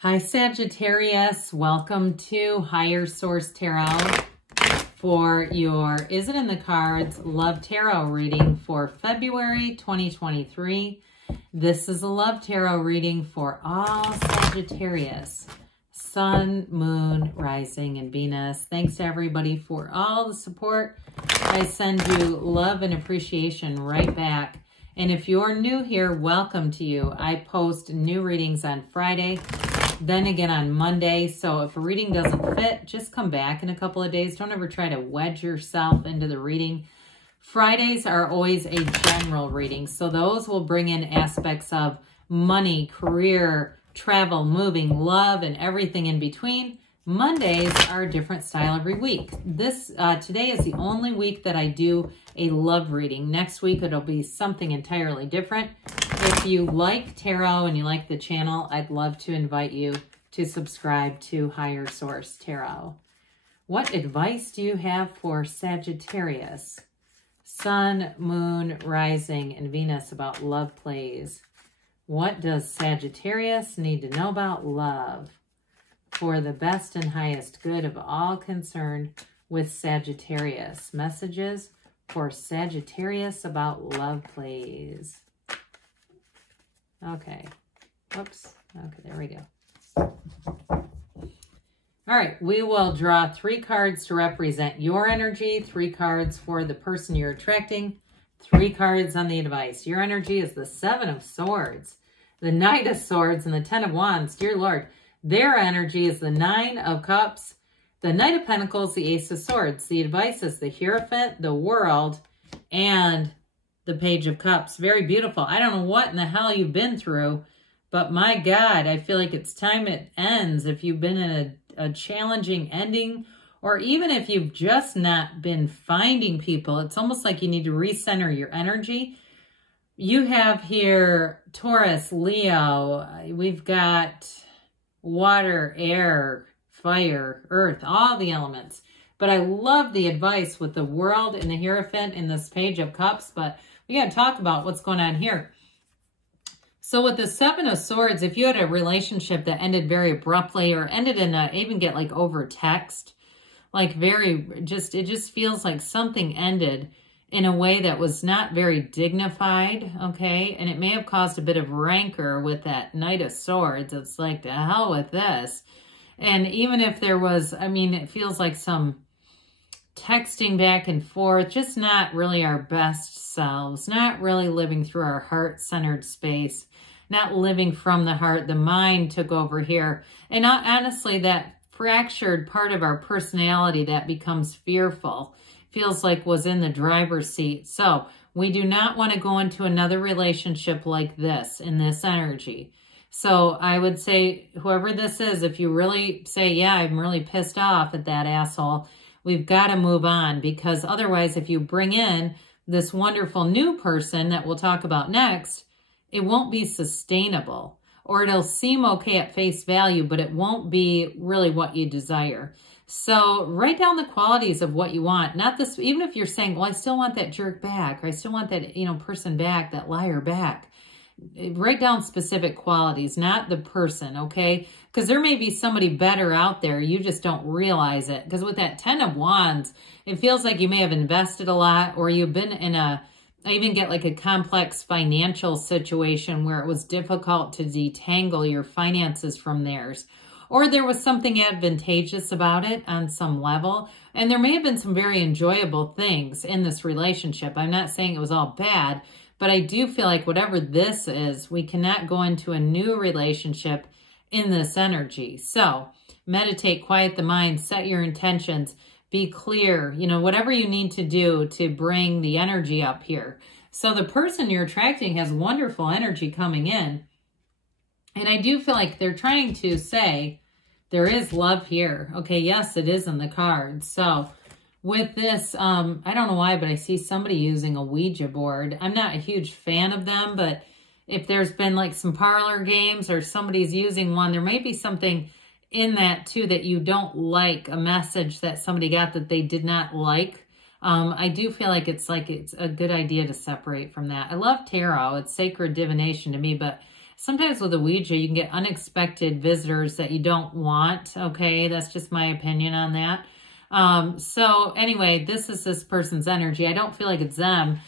Hi Sagittarius, welcome to Higher Source Tarot for your Is It in the Cards Love Tarot reading for February 2023. This is a Love Tarot reading for all Sagittarius, Sun, Moon, Rising, and Venus. Thanks to everybody for all the support. I send you love and appreciation right back. And if you're new here, welcome to you. I post new readings on Friday, then again on Monday. So if a reading doesn't fit, just come back in a couple of days. Don't ever try to wedge yourself into the reading. Fridays are always a general reading. So those will bring in aspects of money, career, travel, moving, love, and everything in between. Mondays are a different style every week. Today is the only week that I do a love reading. Next week, it'll be something entirely different. If you like tarot and you like the channel, I'd love to invite you to subscribe to Higher Source Tarot. What advice do you have for Sagittarius, Sun, Moon, Rising, and Venus about love plays? What does Sagittarius need to know about love for the best and highest good of all concerned with Sagittarius? Messages for Sagittarius about love plays. Okay. Whoops. Okay, there we go. All right, we will draw 3 cards to represent your energy, 3 cards for the person you're attracting, 3 cards on the advice. Your energy is the 7 of Swords, the Knight of Swords, and the 10 of Wands. Dear Lord, their energy is the 9 of Cups, the Knight of Pentacles, the Ace of Swords. The advice is the Hierophant, the World, and the Page of Cups. Very beautiful. I don't know what in the hell you've been through, but my God, I feel like it's time it ends. If you've been in a challenging ending, or even if you've just not been finding people, it's almost like you need to recenter your energy. You have here Taurus, Leo. We've got water, air, fire, earth, all the elements. But I love the advice with the World and the Hierophant in this Page of Cups, but we got to talk about what's going on here. So with the 7 of Swords, if you had a relationship that ended very abruptly or ended in a, even get like over text, like it just feels like something ended in a way that was not very dignified, okay? And it may have caused a bit of rancor with that Knight of Swords. It's like, to hell with this. And even if there was, I mean, it feels like some texting back and forth, just not really our best selves, not really living through our heart-centered space, not living from the heart. The mind took over here. And honestly, that fractured part of our personality that becomes fearful feels like was in the driver's seat. So we do not want to go into another relationship like this in this energy. So I would say, whoever this is, if you really say, yeah, I'm really pissed off at that asshole, we've got to move on, because otherwise, if you bring in this wonderful new person that we'll talk about next, it won't be sustainable, or it'll seem okay at face value, but it won't be really what you desire. So write down the qualities of what you want. Not this, even if you're saying, well, I still want that jerk back, or I still want that, person back, that liar back. Write down specific qualities, not the person, okay? Because there may be somebody better out there. You just don't realize it. Because with that 10 of Wands, it feels like you may have invested a lot, or you've been in I even get like a complex financial situation where it was difficult to detangle your finances from theirs. Or there was something advantageous about it on some level. And there may have been some very enjoyable things in this relationship. I'm not saying it was all bad, but I do feel like whatever this is, we cannot go into a new relationship in this energy. So meditate, quiet the mind, set your intentions, be clear, whatever you need to do to bring the energy up here. So the person you're attracting has wonderful energy coming in. And I do feel like they're trying to say there is love here. Okay, yes, it is in the cards. So with this, I don't know why, but I see somebody using a Ouija board. I'm not a huge fan of them, but if there's been like some parlor games or somebody's using one, there may be something in that too that you don't like, a message that somebody got that they did not like. I do feel like it's a good idea to separate from that. I love tarot. It's sacred divination to me, but sometimes with a Ouija, you can get unexpected visitors that you don't want, okay? That's just my opinion on that. So anyway, this is this person's energy. I don't feel like it's them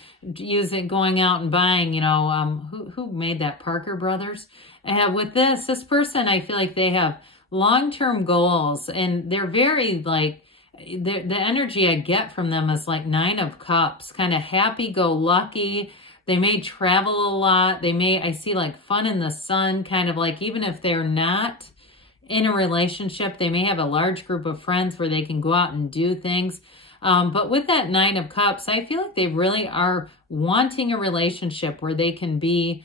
going out and buying, you know, who made that? Parker Brothers? With this person, I feel like they have long-term goals, and they're very like, the energy I get from them is like 9 of Cups, kind of happy-go-lucky. They may travel a lot. I see like fun in the sun, kind of like, even if they're not in a relationship, they may have a large group of friends where they can go out and do things. But with that 9 of Cups, I feel like they really are wanting a relationship where they can be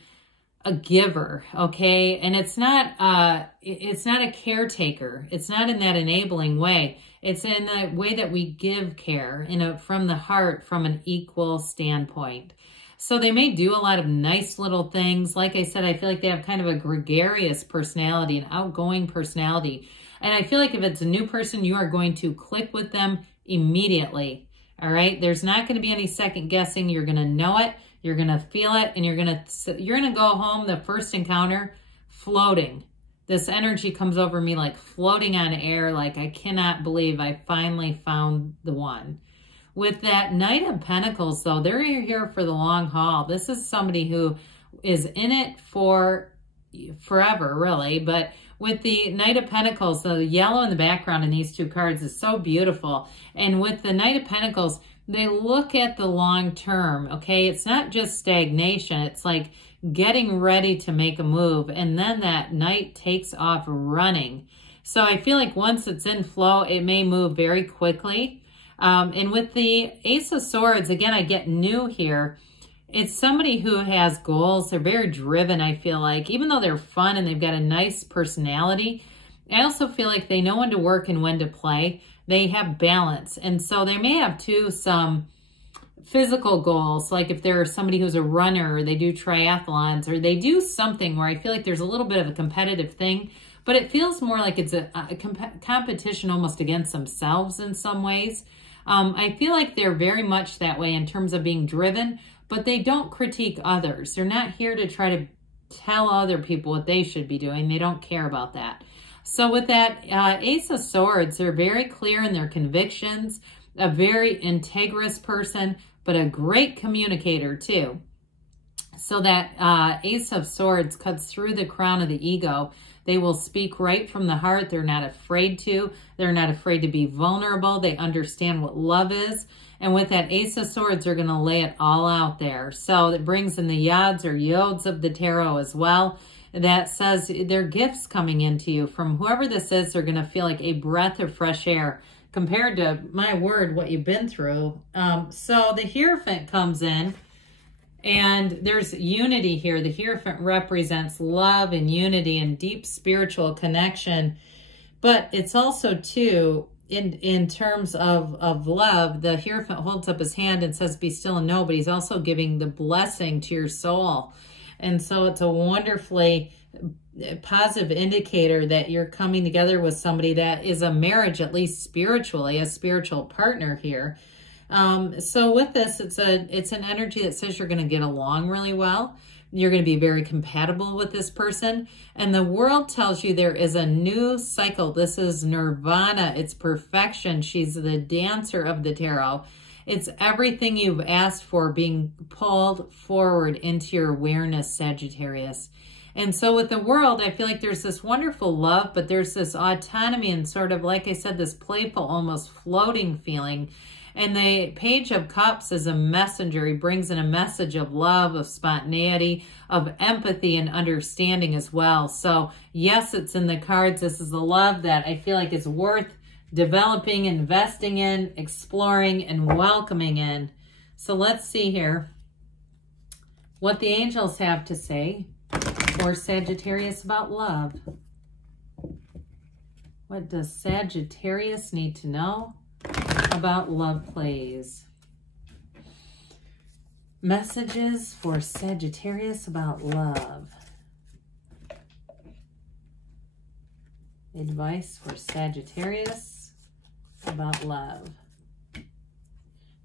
a giver, okay? And it's not a caretaker. It's not in that enabling way. It's in a way that we give care, from the heart, from an equal standpoint. So they may do a lot of nice little things. Like I said, I feel like they have kind of a gregarious personality, an outgoing personality. And I feel like if it's a new person, you are going to click with them immediately, all right? There's not going to be any second guessing. You're going to know it. You're going to feel it, and you're going to go home the first encounter floating. This energy comes over me like floating on air, like I cannot believe I finally found the one. With that Knight of Pentacles, though, they're here for the long haul. This is somebody who is in it for forever, really. But with the Knight of Pentacles, the yellow in the background in these 2 cards is so beautiful. And with the Knight of Pentacles, they look at the long term, okay? It's not just stagnation. It's like getting ready to make a move. And then that Knight takes off running. So I feel like once it's in flow, it may move very quickly. And with the Ace of Swords, again, I get new here. It's somebody who has goals. They're very driven, I feel like. Even though they're fun and they've got a nice personality, I also feel like they know when to work and when to play. They have balance. And so they may have, too, some physical goals. Like if they're somebody who's a runner, or they do triathlons, or they do something where I feel like there's a little bit of a competitive thing. But it feels more like it's a competition almost against themselves in some ways. I feel like they're very much that way in terms of being driven, but they don't critique others. They're not here to try to tell other people what they should be doing. They don't care about that. So with that Ace of Swords, they're very clear in their convictions, a very integrous person, but a great communicator too. So that Ace of Swords cuts through the crown of the ego. They will speak right from the heart. They're not afraid to. They're not afraid to be vulnerable. They understand what love is. And with that Ace of Swords, they're going to lay it all out there. So it brings in the Yods or Yods of the tarot as well. That says there are gifts coming into you from whoever this is. They're going to feel like a breath of fresh air compared to, my word, what you've been through. So the Hierophant comes in. And there's unity here. The Hierophant represents love and unity and deep spiritual connection. But it's also, too, in terms of love, the Hierophant holds up his hand and says, be still and know, but he's also giving the blessing to your soul. And so it's a wonderfully positive indicator that you're coming together with somebody that is a marriage, at least spiritually, a spiritual partner here. So with this, it's an energy that says you're going to get along really well. You're going to be very compatible with this person. And the world tells you there is a new cycle. This is nirvana. It's perfection. She's the dancer of the tarot. It's everything you've asked for being pulled forward into your awareness, Sagittarius. And so with the world, I feel like there's this wonderful love, but there's this autonomy and sort of, like I said, this playful, almost floating feeling. And the Page of Cups is a messenger. He brings in a message of love, of spontaneity, of empathy and understanding as well. So yes, it's in the cards. This is a love that I feel like is worth developing, investing in, exploring, and welcoming in. So let's see here what the angels have to say for Sagittarius about love. What does Sagittarius need to know about love plays? Messages for Sagittarius about love. Advice for Sagittarius about love.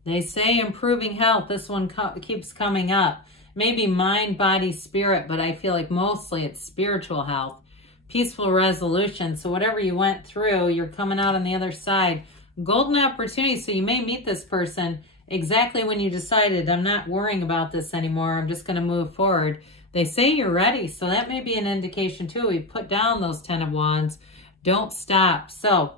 They say improving health. This one keeps coming up. maybe mind, body, spirit, but I feel like mostly it's spiritual health, peaceful resolution. So whatever you went through, you're coming out on the other side. Golden opportunity. So you may meet this person exactly when you decided, I'm not worrying about this anymore. I'm just going to move forward. They say you're ready. So that may be an indication too. We put down those 10 of Wands. Don't stop. So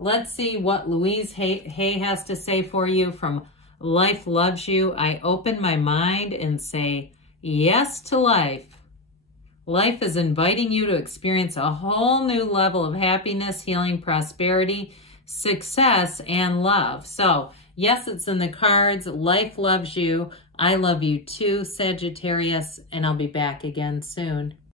let's see what Louise Hay has to say for you from Life Loves You. I open my mind and say yes to life. Life is inviting you to experience a whole new level of happiness, healing, prosperity, success, and love. So yes, it's in the cards. Life loves you. I love you too, Sagittarius, and I'll be back again soon.